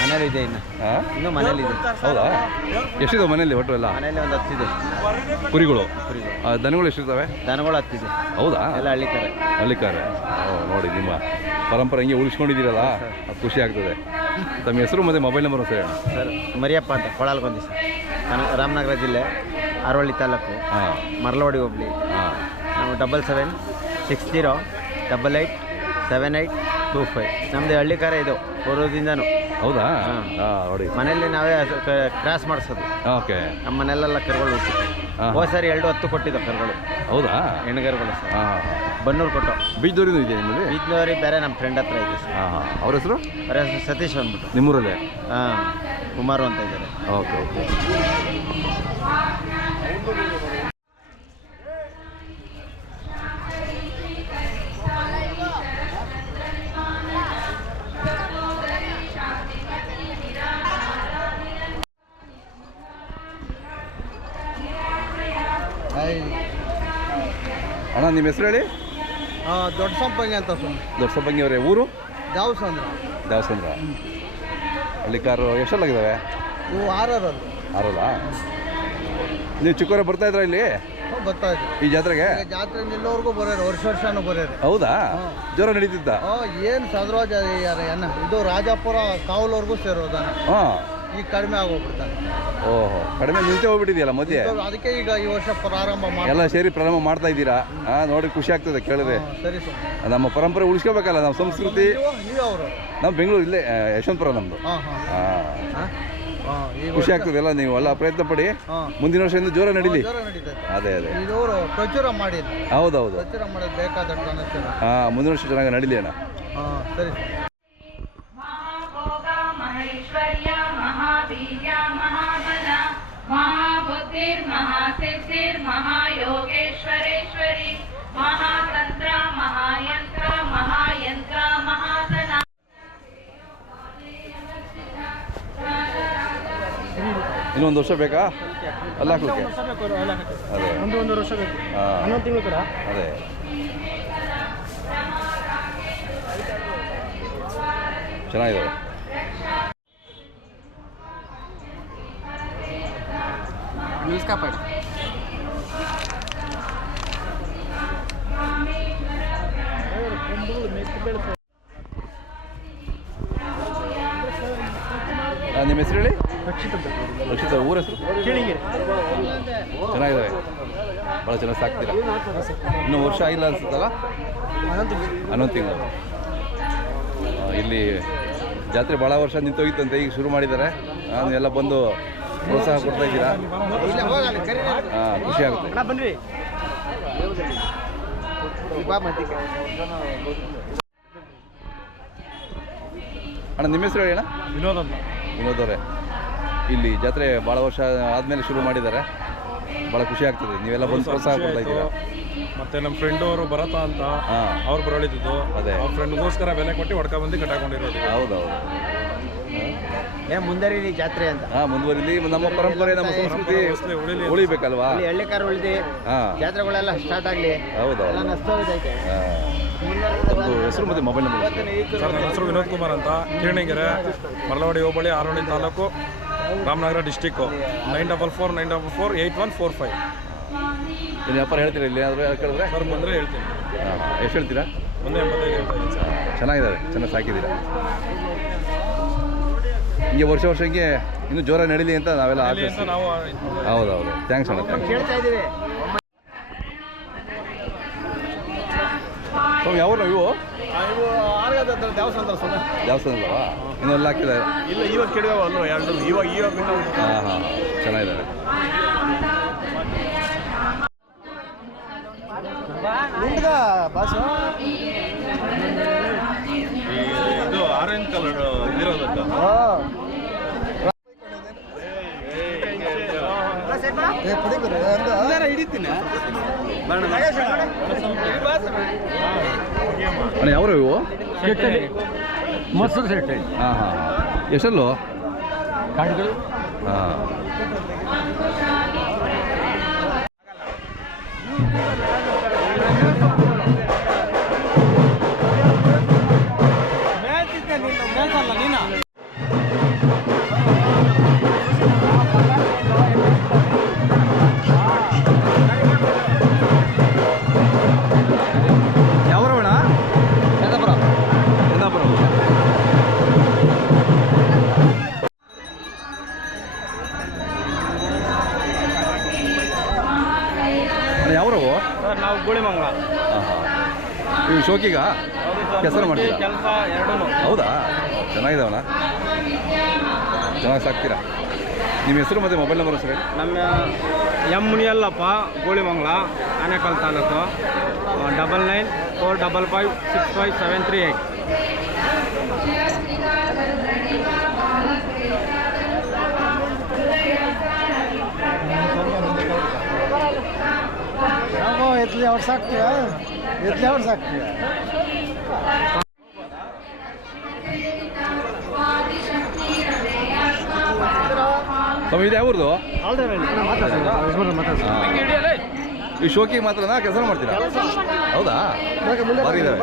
ಮನೇಲಿ ಇದೆ ಇನ್ನು. ಹಾಂ? ಇನ್ನೂ ಮನೇಲಿ ಇದೆ ಹೌದಾ? ಎಷ್ಟಿದಾವೆ ಮನೇಲಿ ಒಟ್ಟು ಎಲ್ಲ? ಮನೇಲಿ ಒಂದು ಹತ್ತಿದೆ. ಕುರಿಗಳು? ಕುರಿಗಳು. ಆ, ದನಗಳು ಎಷ್ಟಿದ್ದಾವೆ ದನಗಳು ಹತ್ತಿದೆ. ಹೌದಾ? ಎಲ್ಲ ಹಳ್ಳಿಕರೆ. ಹಳ್ಳಿಕಾರೆ. ಓ ನೋಡಿ ನಿಮ್ಮ ಪರಂಪರೆ ಹಿಂಗೆ ಉಳಿಸ್ಕೊಂಡಿದ್ದೀರಲ್ಲ? ಅದು ಖುಷಿ ಆಗ್ತದೆ. ತಮ್ಮ ಹೆಸರು ಮತ್ತೆ ಮೊಬೈಲ್ ನಂಬರ್ ಸರಿ ಅಣ್ಣ ಸರ್ ಮರಿಯಪ್ಪ ಅಂತ ಕೊಳಲ್ಗೊಂದಿ ಸರ್. ನಾನು ರಾಮನಗರ ಜಿಲ್ಲೆ ಅರವಳ್ಳಿ ತಾಲೂಕು ಹಾಂ. ಮರಳವಾಡಿ ಹೋಗ್ಲಿ ಹಾಂ. ನಾವು double seven six zero double eight seven eight two five ಹಳ್ಳಿ ಕಾರ ಇದು ಪೂರ್ವದಿಂದನೂ. ಹೌದಾ? ಹಾಂ. ಹಾಂ ನೋಡಿ. ಮನೆಯಲ್ಲಿ ನಾವೇ ಕ್ರಾಸ್ ಮಾಡಿಸೋದು. ಓಕೆ. ನಮ್ಮ ಮನೆಯಲ್ಲೆಲ್ಲ ಕರುಗಳು ಹಾಂ. ಹೋದ ಸರಿ ಎರಡು ಹತ್ತು ಕೊಟ್ಟಿದ್ದು ಕರುಗಳು. ಹೌದಾ? ಹೆಣ್ಣುಗರುಗಳು ಸರ್ ಹಾಂ. ಬನ್ನೂರು ಕೊಟ್ಟು. ಬೀಜದೂರಿನೂ ಇದೆ ನಿಮ್ಮಲ್ಲಿ? ಬೀದ್ನವರಿ ಬೇರೆ ನಮ್ಮ ಫ್ರೆಂಡ್ ಹತ್ರ ಇದೆ ಸರ್. ಹಾಂ ಹಾಂ. ಅವ್ರ ಹೆಸರು? ಅವ್ರ ಹೆಸರು ಸತೀಶ್ ಅಂದ್ಬಿಟ್ಟು. ನಿಮ್ಮೂರಲ್ಲೇ? ಹಾಂ ಕುಮಾರು ಅಂತ ಇದ್ದಾರೆ. Okay okay. ಅಣ್ಣ ನಿಮ್ಮ ಹೆಸರು ಹೇಳಿ? ದೊಡ್ಡ ಸಂಪಂಗಿ ಅಂತ ಸುಮ್ಮನೆ ದೊಡ್ಡ ಸಂಪಂಗಿ ಅವರೇ ಊರು? ದಾವಸಂದ್ರ. ದಾವಸಂದ್ರ. ಅಲ್ಲಿ ಕಾರು ಎಷ್ಟೆಲ್ಲಾಗಿದ್ದಾವೆ ಇವು ಆರರಲ್ಲಿ. ಆರಲ್ಲ? ನೀವು ಚಿಕ್ಕವರೇ ಬರ್ತಾ ಇದ್ರ ಇಲ್ಲಿ? ಬರ್ತಾ ಇದೆ ಈ ಜಾತ್ರೆಗೆ? ಜಾತ್ರೆ ನಿಲ್ಲೋರ್ಗೂ ಬರೋರು ವರ್ಷ ವರ್ಷನೂ ಬರೋರು. ಹೌದಾ? ಜ್ವರ ನಡೀತಿದ್ದ? ಏನು ಸದ್ರಾಜ ಇದು ರಾಜಾಪುರ ಕಾವಲವರೆಗೂ ಸೇರೋದಾನ ಹಾಂ. ಈಗ ಕಡಿಮೆ ಆಗೋಗ್ಬಿಡ್ತಾರೆ ಓಹೋ ಕಡಿಮೆ ನಿಂತೆ ಹೋಗ್ಬಿಟ್ಟಿದೆಯಲ್ಲ ಮಧ್ಯೆ ಅದಕ್ಕೆ ಈಗ ಈ ವರ್ಷ ಪ್ರಾರಂಭ ಎಲ್ಲ ಸೇರಿ ಪ್ರಾರಂಭ ಮಾಡ್ತಾ ಇದ್ದೀರಾ? ಹಾ ನೋಡಿ ಖುಷಿ ಆಗ್ತದೆ ಕೇಳಿದ್ರೆ. ನಮ್ಮ ಪರಂಪರೆ ಉಳಿಸ್ಕೋಬೇಕಲ್ಲ ನಮ್ಮ ಸಂಸ್ಕೃತಿ? ನಮ್ಮ ನಾವು ಬೆಂಗಳೂರು ಇಲ್ಲೇ ಯಶವಂತಪುರ ನಮ್ಮದು ಹಾಂ ಖುಷಿ ಆಗ್ತದೆ ಎಲ್ಲ ನೀವು ಎಲ್ಲ ಪ್ರಯತ್ನ ಪಡಿ. ಮುಂದಿನ ವರ್ಷದಿಂದ ಜೋರ ನಡೀಲಿ. ಅದೇ ಅದೇ. ಪ್ರಚುರ ಮಾಡಿ ಹೌದೌದು. ಪ್ರಚುರ ಹಾಂ ಮುಂದಿನ ವರ್ಷ ಚೆನ್ನಾಗಿ ನಡೀಲಿ ಅಣ್ಣ. ಸರಿ. महावीर्या महाबला महाबुद्धिर्महासिद्धिर्महायोगेश्वरेश्वरी महातन्त्र महायन्त्र महायन्त्र महासना ಇನ್ನೊಂದು ವರ್ಷ ಬೇಕಾ ಅಲ್ಲ ಹಾಕ್ಲಿಕ್ಕೆ ಅದೇ ಒಂದು ಒಂದು ವರ್ಷ ಬೇಕು ಹಾಂ ಹನ್ನೊಂದು ತಿಂಗಳು ಕೂಡ ಅದೇ ಚೆನ್ನಾಗಿದ್ದಾವೆ ಕಾಪಾಡ ನಿಮ್ಮ ಹೆಸರು ಹೇಳಿ? ರಕ್ಷಿತ ಊರ ಹೆಸರು? ಚೆನ್ನಾಗಿದ್ದಾವೆ ಭಾಳ ಚೆನ್ನಾಗಿ ಸಾಕ್ತೀರಾ? ಇನ್ನೂ ವರ್ಷ ಆಗಿಲ್ಲ ಅನ್ಸುತ್ತಲ್ಲ? ಹನ್ನೊಂದು ತಿಂಗಳು. ಇಲ್ಲಿ ಜಾತ್ರೆ ಭಾಳ ವರ್ಷ ನಿಂತೋಗಿತ್ತಂತೆ ಈಗ ಶುರು ಮಾಡಿದ್ದಾರೆ. ನಾನು ಎಲ್ಲ ಬಂದು ಪ್ರೋತ್ಸಾಹ ಕೊಡ್ತಾ ಇದ್ದೀರಾ? ಹಾಂ ಖುಷಿ ಆಗುತ್ತೆ. ಅಣ್ಣ ನಿಮ್ಮ ಹೆಸರು ಹೇಳಿ ಅಣ್ಣ? ವಿನೋದ್ ಅಂತ. ವಿನೋದ್ ಅವರೇ. ಇಲ್ಲಿ ಜಾತ್ರೆ ಭಾಳ ವರ್ಷ ಆದಮೇಲೆ ಶುರು ಮಾಡಿದ್ದಾರೆ. ಭಾಳ ಖುಷಿ ಆಗ್ತದೆ. ನೀವೆಲ್ಲ ಬಂದು ಪ್ರೋತ್ಸಾಹ ಕೊಡ್ತಾ ಇದ್ದೀರಾ? ಮತ್ತೆ ನಮ್ಮ ಫ್ರೆಂಡ್ ಅವರು ಭರತ ಅಂತ ಅವ್ರು ಬರಳಿದ್ದು. ಅದೇ. ಅವ್ರ ಫ್ರೆಂಡ್ಗೋಸ್ಕರ ಬೆಲೆ ಕೊಟ್ಟು ಹೊಡ್ಕೊಂಡ್ಬಂದು ಬಂದು ಕಟ್ಟಾಕೊಂಡಿರೋದು. ಹೌದೌದು. ಏ ಮುಂದರಿಲಿ ಜಾತ್ರೆ ಅಂತ. ಹಾ ಮುಂದುವರಿಲಿ ನಮ್ಮ ಪರಂಪರೆ ನಮ್ಮ ಸಂಸ್ಕೃತಿ. ಉಳಿಬೇಕಲ್ವಾ? ಅಲ್ಲಿ ಹಳ್ಳಿಕಾರ ಉಳಿದಿ. ಹಾಂ. ಜಾತ್ರೆಗಳೆಲ್ಲ ಸ್ಟಾರ್ಟ್ ಆಗಲಿ. ನಷ್ಟೋಗೈತೆ ಒಂದು ಹೆಸರು ಮತ್ತೆ ಮೊಬೈಲ್ ನಂಬರ್ ಸರ್ ನನ್ನ ಹೆಸರು ವಿನೋದ್ ಕುಮಾರ್ ಅಂತ. ಕಿರಣಿಗೆರೆ ಮರಳವಾಡಿ ಹೋಬಳಿ ಆರೋಳಿ taluk Ramanagara district nine double four nine double four eight one four five. ನೀವು ವ್ಯಾಪಾರ ಹೇಳ್ತೀರಾ ಇಲ್ಲಿ ಏನಾದರೂ ಕೇಳಿದ್ರೆ? ಸರ್ ಬಂದರೆ ಹೇಳ್ತೀನಿ. ಹಾಂ ಎಷ್ಟು ಹೇಳ್ತೀರಾ? ಒಂದು ಎಂಬತ್ತೈದು ಚೆನ್ನಾಗಿದ್ದಾವೆ ಚೆನ್ನಾಗಿ ಸಾಕಿದ್ದೀರಾ? ಹಿಂಗೆ ವರ್ಷ ವರ್ಷ ಹಿಂಗೆ ಇನ್ನೂ ಜೋರ ನಡೀಲಿ ಅಂತ ನಾವೆಲ್ಲ ಹೌದು ಹೌದು. ಥ್ಯಾಂಕ್ಸ್ ಅಣ್ಣ ಥ್ಯಾಂಕ್ಸ್ ಸೊ ಯಾವ ಇವು? ದೇವಸ್ಥಾನ ಸುಮ್ಮನೆ ದೇವಸ್ಥಾನ ಅಲ್ಲವಾ ಇನ್ನೂ ಹಾಕಿದ್ದಾರೆ ಇಲ್ಲ ಇವಾಗ ಕೆಡವೆ ಅಲ್ವ ಎರಡು ಇವಾಗ ಇವಾಗ ಹಾಂ ಹಾಂ. ಚೆನ್ನಾಗಿದ್ದಾರೆ. ಬಾಸು? ಇದು ಆರೆಂಜ್ ಕಲರ್ ಅಣ್ಣ. ಯಾವ ಇವು? ಮೊಸರು ಸೆಟ್ಟೆ ಹಾಂ ಹಾಂ. ಎಷ್ಟಲ್ಲೂ? ಕಾಡುಗಳು. ಹಾಂ. ಸರ್ ನಾವು ಗೋಳಿಮಂಗಳ ಹಾಂ ಹಾಂ ನೀವು ಶೋಕಿಗ? ಹೆಸರು ಮಾಡ್ತೀರಾ ಕೆಲಸ ಎರಡೂ ಹೌದಾ? ಚೆನ್ನಾಗಿದಾವಲ್ಲ ಚೆನ್ನಾಗಿ ಸಾಕ್ತೀರಾ? ನಿಮ್ಮ ಹೆಸರು ಮತ್ತು ಮೊಬೈಲ್ ನಂಬರ್ ಸರ್ ನಮ್ಮ M Muniyallappa ಗೋಳಿಮಂಗ್ಲ Anekal taluk. Double nine four double five six five seven three eight ಎತ್ಲಿ ಅವ್ರು ಸಾಕ್ತೀವ ಎತ್ಲಿ ಅವ್ರು ಸಾಕ್ತೀವ ಸ್ವಾಮಿ ಇದು ಯಾವ್ದು ಈ ಶೋಕಿಗೆ ಮಾತ್ರನಾ ಕೆಲಸ ಮಾಡ್ತೀರಾ ಹೌದಾ? ಭಾರಿ ಇದಾವೆ.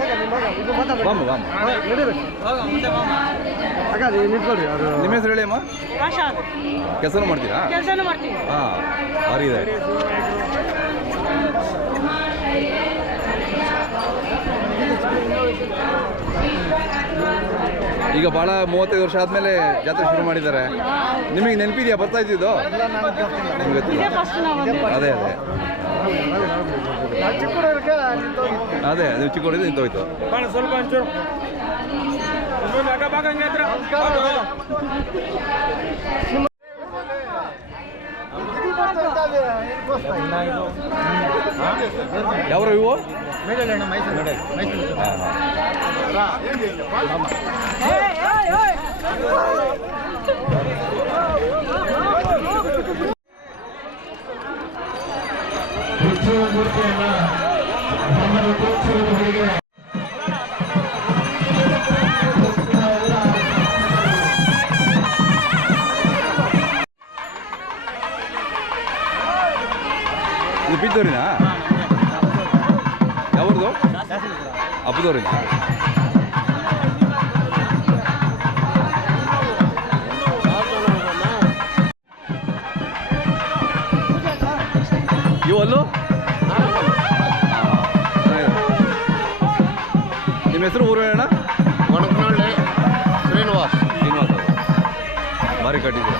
ನಿಂತ್ಕೊಳ್ರಿ ಅದು ನಿಮ್ಮ ಹೆಸರು ಹೇಳಿ ಅಮ್ಮ? ಕೆಲಸ ಮಾಡ್ತೀರಾ? ಹಾಂ ಭಾರಿ ಇದೆ ಈಗ ಭಾಳ ಮೂವತ್ತೈದು ವರ್ಷ ಆದಮೇಲೆ ಜಾತ್ರೆ ಶುರು ಮಾಡಿದ್ದಾರೆ. ನಿಮಗೆ ನೆನಪಿದೆಯಾ? ಬರ್ತಾ ಇದ್ದಿದ್ದು? ಅದೇ ಅದೇ. ನಾವು ಚಿಕ್ಕ ಅದೇ ನೀವು ಚಿಕ್ಕವರಿಂದ ನಿಂತೋಯ್ತು. ಸ್ವಲ್ಪ ಒಂಚೂರು ಒಂಚೂರು ಅಕ್ಕ ಬಾಕ ಹಂಗೆ ಹತ್ರ. ಇದು ಬರ್ತಾ ಇದ್ದಾವೆ, ಏನ್ ಗೋಸ್ತ ಇಲ್ಲ. ಯಾವ ಇವು ಮೈಸೂರು ಬಿದ್ದೋರಿನಾ ಯಾವ್ದು ಹಬ್ಬದವ್ರಿನ ಇವಲ್ಲು? ನಿಮ್ಮ ಹೆಸರು ಊರು ಹೇಳೋಣ ಶ್ರೀನಿವಾಸ್. ಶ್ರೀನಿವಾಸ್ ಅವರು. ಭಾರಿ ಕಟ್ಟಿದ್ದೀರ?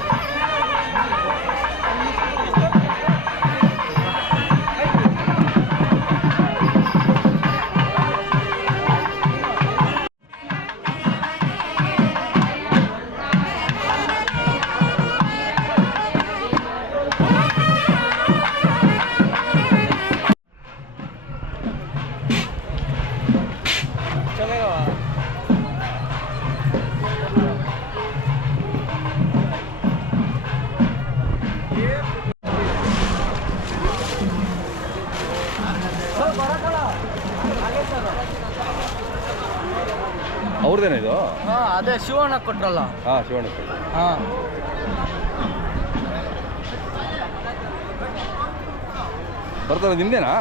ಅವ್ರದ್ದೇನ ಇದು? ಹಾಂ ಅದೇ ಶಿವಣ್ಣ ಕೊಟ್ರಲ್ಲ. ಹಾ ಶಿವಣ್ಣ ಹಾ. ಬರ್ತದ ನಿಮ್ದೇನಾ?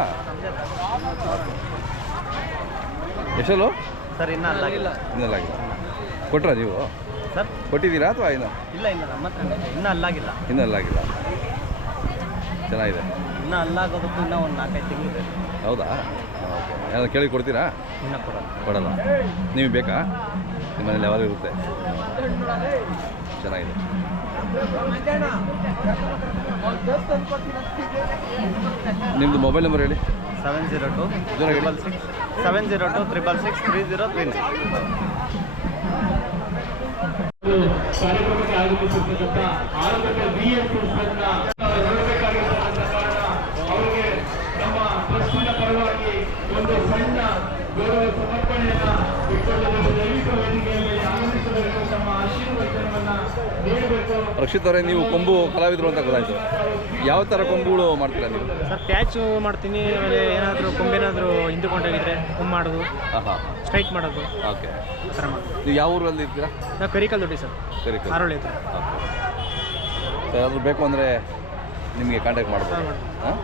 ಎಷ್ಟಲ್ಲೂ? ಸರ್ ಇನ್ನೂ ಅಲ್ಲಾಗಿಲ್ಲ ಇನ್ನಲ್ಲಾಗಿಲ್ಲ ಕೊಟ್ರಾ ನೀವು? ಸರ್. ಕೊಟ್ಟಿದ್ದೀರಾ ಅಥವಾ ಇನ್ನು? ಇಲ್ಲ ಇಲ್ಲ ನಮ್ಮ ಹತ್ರ ಇನ್ನೂ ಅಲ್ಲಾಗಿಲ್ಲ ಇನ್ನೆಲ್ಲ ಆಗಿಲ್ಲ. ಚೆನ್ನಾಗಿದೆ. ಇನ್ನೂ ಅಲ್ಲಾಗೋದಕ್ಕೂ ಇನ್ನೂ ಒಂದು ನಾಲ್ಕೈದು ತಿಂಗಳು ಬೇಕು. ಹೌದಾ? ಓಕೆ. ಯಾರು ಕೇಳಿ ಕೊಡ್ತೀರಾ? ಇನ್ನೂ ಕೊಡೋಲ್ಲ. ಕೊಡಲ್ಲ. ನೀವು ಬೇಕಾ? ನಿಮ್ಮ ಮನೇಲಿ ಯಾವಾಗ ಇರುತ್ತೆ? ಚೆನ್ನಾಗಿದೆ. ನಿಮ್ಮದು ಮೊಬೈಲ್ ನಂಬರ್ ಹೇಳಿ. Seven zero two triple six seven zero two triple six three zero three ಕಾರ್ಯಕ್ರಮಕ್ಕೆ ಆಗಮಿಸಿರ್ತಕ್ಕಂಥ ಆರೋಗ್ಯ ರಕ್ಷಿತ್ ಅವರೇ ನೀವು ಕೊಂಬು ಕಲಾವಿದರು ಅಂತ ಗೊತ್ತಾಯ್ತು. ಯಾವ ಥರ ಕೊಂಬುಗಳು ಮಾಡ್ತೀರಾ ನೀವು? ಸರ್ ಪ್ಯಾಚು ಮಾಡ್ತೀನಿ ಆಮೇಲೆ ಏನಾದರೂ ಕೊಂಬೇನಾದರೂ ಹಿಂದುಕೊಂಡೋಗಿದ್ರೆ ಕೊಂಬ್ ಮಾಡೋದು ಹಾಂ ಸ್ಟ್ರೈಟ್ ಮಾಡೋದು ಓಕೆ. ಆ ಥರ ಮಾಡ್ತೀವಿ ನೀವು ಯಾವ ಊರಲ್ಲಿ ಇರ್ತೀರಾ? ನಾವು ಕರಿಕಲ್ ದೊಡ್ಡಿ ಸರ್ ಕರಿಕಲ್. ಆರೋಳಿ ಹತ್ರ. ಸರ್ ಅದು ಬೇಕು ಅಂದರೆ ನಿಮಗೆ ಕಾಂಟ್ಯಾಕ್ಟ್ ಮಾಡ್ಬೋದು. ಹಾಂ, ಮಾಡಿ. ಹಾಂ?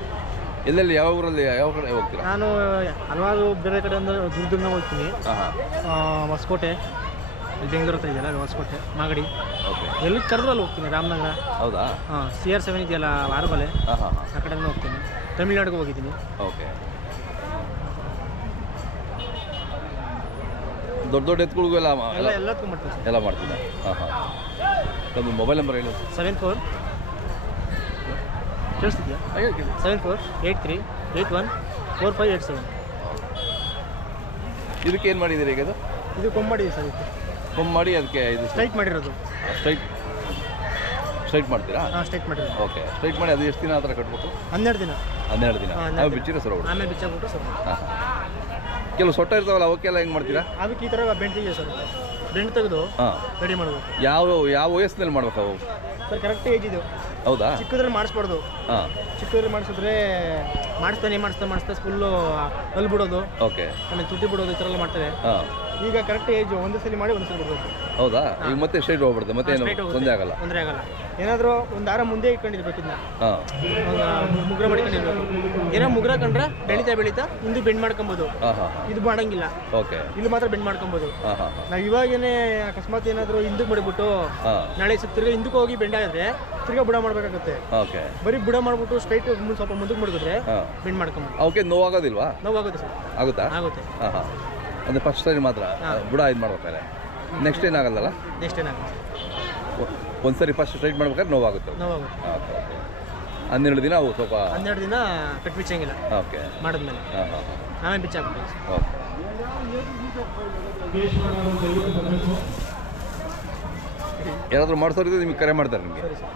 ಎಲ್ಲೆಲ್ಲಿ ಯಾವ ಊರಲ್ಲಿ ಯಾವ ಕಡೆ ಹೋಗ್ತೀರಾ? ನಾನು ಹಲವಾರು ಬೇರೆ ಕಡೆಯಿಂದ ಒಂದು ಹೋಗ್ತೀನಿ. ಹಾಂ ಹೊಸಕೋಟೆ. ಬೆಂಗಳೂರು ಹತ್ರ ಇದೆಯಲ್ಲ ಹೊಸಕೋಟೆ ಮಾಗಡಿ. ಓಕೆ. ಎಲ್ಲಿ ಕರೆದ್ರು ಅಲ್ಲಿ ಹೋಗ್ತೀನಿ ರಾಮನಗರ. ಹೌದಾ? ಹಾಂ ಸಿ ಆರ್ ಸೆವೆನ್ ಇದೆಯಲ್ಲ ಆರ್ಬಲೆ ಹಾಂ ಹಾಂ ಆ ಕಡೆನೂ ಹೋಗ್ತೀನಿ. ತಮಿಳ್ನಾಡಿಗೆ ಹೋಗಿದ್ದೀನಿ. ಓಕೆ. ದೊಡ್ಡ ದೊಡ್ಡ ಎತ್ಗಳಿಗೂ ಎಲ್ಲ ಎಲ್ಲ ಎಲ್ಲ ಎಲ್ಲದಕ್ಕೂ ಮಾಡ್ತೀನಿ. ಎಲ್ಲ ಮಾಡ್ತೀನಿ ಹಾಂ ಹಾಂ. ನಮ್ಮ ಮೊಬೈಲ್ ನಂಬರ್ ಹೇಳಿ. Seven four. ಕೇಳಿಸ್ತಿದ್ಯಾ? Seven four eight three eight one four five eight seven. ಇದಕ್ಕೆ ಏನು ಮಾಡಿದ್ದೀರಿ ಈಗ ಇದು? ಇದು ಕೊಂಬಾಡಿದೆ ಸರ್ ಇದು. ಫೋನ್ ಮಾಡಿ ಅದಕ್ಕೆ ಇದು ಸ್ಟ್ರೈಟ್ ಮಾಡಿರೋದು. ಸ್ಟ್ರೈಟ್ ಸ್ಟ್ರೈಟ್ ಮಾಡ್ತೀರಾ? ಹಾಂ ಸ್ಟ್ರೈಟ್ ಮಾಡಿರೋದು. ಓಕೆ ಸ್ಟ್ರೈಟ್ ಮಾಡಿ ಅದು ಎಷ್ಟು ದಿನ ಆ ಥರ ಕಟ್ಬೇಕು? ಹನ್ನೆರಡು ದಿನ. ಹನ್ನೆರಡು ದಿನ. ನಾವು ಬಿಚ್ಚಿರ ಸರ್ ಅವ್ರು. ಆಮೇಲೆ ಬಿಚ್ಚಾಕ್ಬಿಟ್ಟು ಸರ್ ಕೆಲವು ಸೊಟ್ಟ ಇರ್ತಾವಲ್ಲ ಅವಕ್ಕೆಲ್ಲ ಹೆಂಗೆ ಮಾಡ್ತೀರಾ? ಅದಕ್ಕೆ ಈ ಥರ ಬೆಂಡ್ ತೆಗಿದೆ ಸರ್. ಬೆಂಡ್ ತೆಗೆದು ಹಾಂ. ರೆಡಿ ಮಾಡ್ಬೇಕು. ಯಾವ ಯಾವ ವಯಸ್ಸಿನಲ್ಲಿ ಮಾಡ್ಬೇಕು ಅವು? ಸರ್ ಕರೆಕ್ಟ್ ಏಜ್ ಇದು. ಹೌದಾ? ಚಿಕ್ಕದ್ರಲ್ಲಿ ಮಾಡಿಸ್ಬಾರ್ದು. ಹಾಂ. ಚಿಕ್ಕದ್ರಲ್ಲಿ ಮಾಡಿಸಿದ್ರೆ ಮಾಡಿಸ್ತಾನೆ ಮಾಡಿಸ್ತಾ ಮಾಡಿಸ್ತಾ ಫುಲ್ಲು ಅಲ್ಲಿ ಬಿಡೋದು ಓಕೆ ಆಮೇಲೆ ತುಟಿ ಬಿಡೋದು ಈ ಥರ ಎಲ್ಲ ಮಾಡ್ತಾರೆ. ಹಾಂ. ಈಗ ಕರೆಕ್ಟ್ ಏಜ್ ಒಂದು ಸಲ ಮಾಡಿ ಒಂದು ಸಲ ಬಿಡಬೇಕು. ಹೌದಾ? ಈಗ ಮತ್ತೆ ಸ್ಟ್ರೈಟ್ ಹೋಗ್ಬಿಡುತ್ತೆ ಮತ್ತೆ ಏನು ತೊಂದರೆ ಆಗಲ್ಲ. ತೊಂದರೆ ಆಗಲ್ಲ. ಏನಾದರೂ ಒಂದು ವಾರ ಮುಂದೆ ಇಟ್ಕೊಂಡಿರ್ಬೇಕು ಇದನ್ನ ಹಾಂ. ಮುಗ್ರ ಮಾಡ್ಕೊಂಡಿರ್ಬೇಕು. ಏನೋ ಮುಗ್ರ ಕಂಡ್ರೆ ಬೆಳೀತಾ ಬೆಳೀತಾ ಹಿಂದೆ ಬೆಂಡ್ ಮಾಡ್ಕೊಬೋದು. ಹಾಂ ಹಾಂ ಇದು ಮಾಡಂಗಿಲ್ಲ. ಓಕೆ. ಇಲ್ಲಿ ಮಾತ್ರ ಬೆಂಡ್ ಮಾಡ್ಕೊಬೋದು. ಹಾಂ ಹಾಂ ನಾವು ಇವಾಗೇನೆ ಅಕಸ್ಮಾತ್ ಏನಾದರೂ ಹಿಂದಕ್ಕೆ ಮಾಡಿಬಿಟ್ಟು ನಾಳೆ ಸ್ವಲ್ಪ ತಿರ್ಗಿ ಹಿಂದಕ್ಕೆ ಹೋಗಿ ಬೆಂಡ್ ಆದರೆ ತಿರ್ಗಿ ಬುಡ ಮಾಡಬೇಕಾಗುತ್ತೆ. ಓಕೆ. ಬರೀ ಬುಡ ಮಾಡ್ಬಿಟ್ಟು ಸ್ಟ್ರೈಟ್ ಮುಂದೆ ಸ್ವಲ್ಪ ಮುಂದಕ್ಕೆ ಮಾಡಿದ್ರೆ ಬೆಂಡ್ ಮಾಡ್ಕೊಬೋದು. ಓಕೆ ನೋವಾಗೋದಿಲ್ವಾ? ನೋವಾಗುತ್ತೆ ಸರ್. ಆಗುತ್ತಾ? ಆಗುತ್ತೆ. ಹಾಂ ಹಾಂ. ಅಂದರೆ ಫಸ್ಟ್ ಸರಿ ಮಾತ್ರ. ಬುಡ ಇದು ಮಾಡ್ಬೇಕಾದ್ರೆ. ನೆಕ್ಸ್ಟ್ ಏನಾಗಲ್ಲಲ್ಲ ನೆಕ್ಸ್ಟ್ ಏನಾಗುತ್ತೆ ಒಂದು ಸರಿ ಫಸ್ಟ್ ಸ್ಟ್ರೈಟ್ ಮಾಡ್ಬೇಕಾದ್ರೆ ನೋವಾಗುತ್ತೆ. ನೋವಾಗುತ್ತೆ. Okay okay. ಹನ್ನೆರಡು ದಿನ ಅವು ಸ್ವಲ್ಪ ಹನ್ನೆರಡು ದಿನ ಕಟ್ ಬಿಚ್ಚಂಗಿಲ್ಲ. ಓಕೆ. ಮಾಡಿದ್ಮೇಲೆ. ಹಾಂ ಹಾಂ ಆಮೇಲೆ ಬಿಚ್ಚಾಕ್ಬಿಟ್ಟು ಓಕೆ. ಯಾರಾದರೂ ಮಾಡಿಸೋರಿದ್ರೆ ನಿಮಗೆ ಕರೆ ಮಾಡ್ತಾರೆ ನಿಮಗೆ. ಸರಿ ಸರ್.